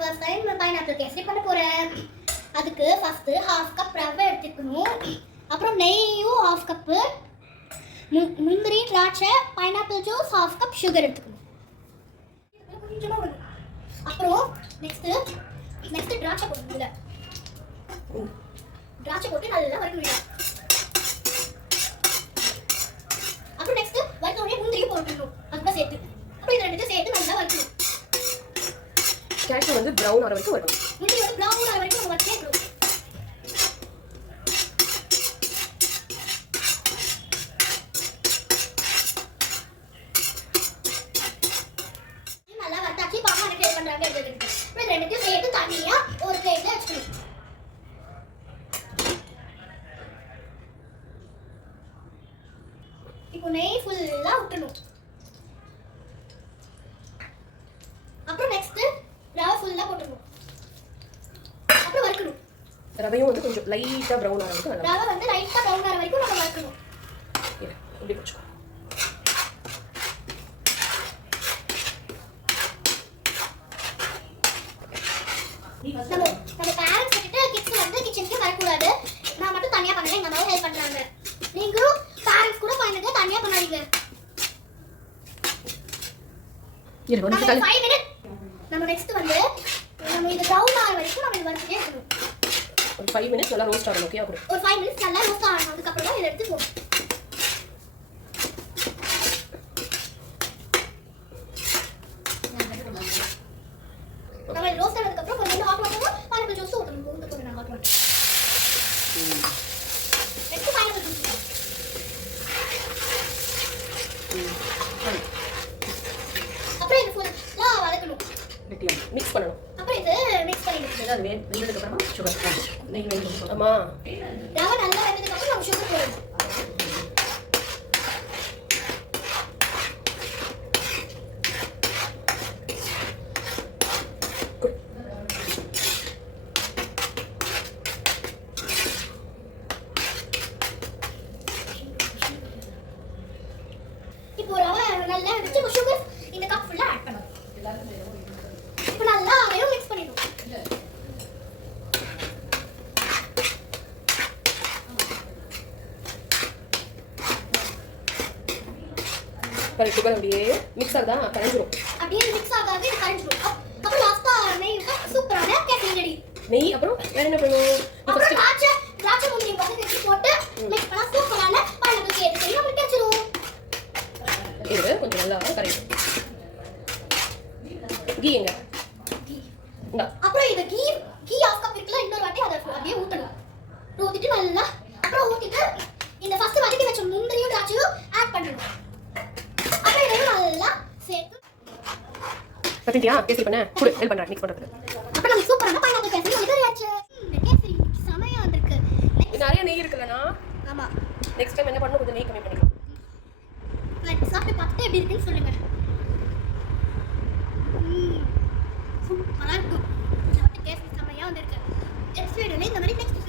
First time pineapple kesari பண்ண போறேன். அதுக்கு ஃபர்ஸ்ட் 1/2 கப் ரவை எடுத்துக்கணும். அப்புறம் நெய்யும் 1/2 கப், முந்திரி, திராட்சை, பைனாப்பிள் ஜூஸ் 1/2 கப், சுகர் எடுத்துக்கணும். கொஞ்சமா வரும். அப்புறம் நெக்ஸ்ட் திராட்சை போடுங்க. திராட்சை போட்டு நல்லா வறுக்கணும். அப்புறம் நெக்ஸ்ட் வறுத்தோடனே முந்திரியும் போட்டுக்கணும். அதுதான் சேர்த்து. அப்புறம் இது ரெண்டுத்தையும் சேர்த்து நல்லா வறுக்கணும். கேஷ்யூ வந்து ப்ரௌன் ஆற வரைக்கும் வறுக்கணும். முந்திரி வந்து ப்ரௌன் ஆற வரைக்கும் நம்ம வறுக்கணும். நல்லா வறுத்தாச்சு. பாப்பா எனக்கு ஹெல்ப் பண்றாங்க எடுத்துக்கிட்டு. அப்புறம் இது ரெண்டுத்தையும் சேர்த்து தனியா ஒரு பிளேட்ல வச்சுக்கணும். இப்போ நெய் ஃபுல்லா ஊத்தணும். அப்புறம் நெக்ஸ்ட் ரவை ஃபுல்லா போட்டுறணும். அப்புறம் வறுக்கணும். ரவையும் வந்து கொஞ்சம் லைட்டா ப்ரௌன் ஆற வரைக்கும் ரவை வந்து லைட்டா ப்ரௌன் ஆற வரைக்கும் நம்ம வறுக்கணும். இப்படி போச்சுக்கோ. நம்ம பேரண்ட்ஸ் கிட்ட கிட்ஸ் வந்து கிச்சனுக்கு வரக்கூடாது. நான் மட்டும் தனியா பண்ணல, எங்க அம்மாவும் ஹெல்ப் பண்றாங்க. நீங்களும் பேரண்ட்ஸ் கூட பண்ணுங்க, தனியா பண்ணாதீங்க. இரு ஒரு நிமிஷம் 5 மினிட். நம்ம நெக்ஸ்ட் வந்து நம்ம இது ப்ரௌன் ஆற வரைக்கும் நம்ம இது வறுத்துட்டே இருக்கணும். ஒரு 5 மினிட்ஸ் நல்லா ரோஸ்ட் ஆகணும். ஓகே அப்படி ஒரு 5 மினிட்ஸ் நல்லா ரோஸ்ட் ஆனதுக்கு அப்புறம் இத எடுத்து போடு. நம்ம ரோஸ்ட் ஆனதுக்கு அப்புறம் கொஞ்சம் ஹாட் வாட்டர் பைனாப்பிள் ஜூஸ் ஊத்தணும். கொஞ்சம் hot water. Next pineapple juice. அப்புறம் இது ஃபுல்லா வதக்கணும். மிக்ஸ் பண்ணணும். அப்புறம் இது மிக்ஸ் பண்ணிடணும். அது வெந்ததுக்கு அப்புறமா சுகர் நெய் வேணும். ஆமா ரவை நல்லா வெந்ததுக்கு அப்புறம் நம்ம சுகர் போடணும். இப்போ ரவை நல்லா வெச்சு சுகர் இந்த கப் ஃபுல்லா ஆட் பண்ணணும். இப்போ நல்லா அதையும் மிக்ஸ் பண்ணிடணும். பாரு சுகர் அப்படியே மிக்ஸ் ஆகுதா கரைஞ்சிரும். அப்படியே மிக்ஸ் ஆகாது, இது கரைஞ்சிரும். அப்புறம் லாஸ்டா நெய் சூப்பரான கேசரி ரெடி. நெய் அப்புறம் வேற என்ன பண்ணணும்? அப்புறம் திராட்சை முந்திரி வந்து போட்டு மிக்ஸ் பண்ணா சூப்பரான பைனாப்பிள் கேசரி நமக்கு கிடைச்சிரும். இது கொஞ்சம் நல்லா கரையும். கீ எங்க? இந்தா. அப்புறம் இது கீ 1/2 கப் இருக்குல, இன்னொரு வாட்டி அதை அப்படியே ஊத்தணும். ஊத்திட்டு நல்லா அப்புறம் ஊத்திட்டு இந்த ஃபர்ஸ்ட் வதக்கி வச்ச முந்திரியும் திராட்சையும் ஆட் பண்ணணும். அப்புறம் இதையும் நல்லா சேர்த்து கரெக்ட்டியா கேசரி பண்ண குடு ஹெல்ப் பண்றேன் மிக்ஸ் பண்றதுக்கு. அப்புறம் நம்ம சூப்பரான பைனாப்பிள் கேசரி நமக்கு ரெடியாச்சு. இந்த கேசரி செமையா வந்திருக்கு. நிறைய நெய் இருக்குல்லனா? ஆமா. நெக்ஸ்ட் டைம் என்ன பண்ணனும், கொஞ்சம் நெய் கம்மி பண்ணிக்கலாம். சாப்பிட்டு பார்த்துட்டு எப்படி இருக்குன்னு சொல்லுங்க. சூப்பரா இருக்கும். இந்த வாட்டி கேசரி செமையா வந்திருக்கு. நெக்ஸ்ட் வீடியோல இந்த மாதிரி நெக்ஸ்ட்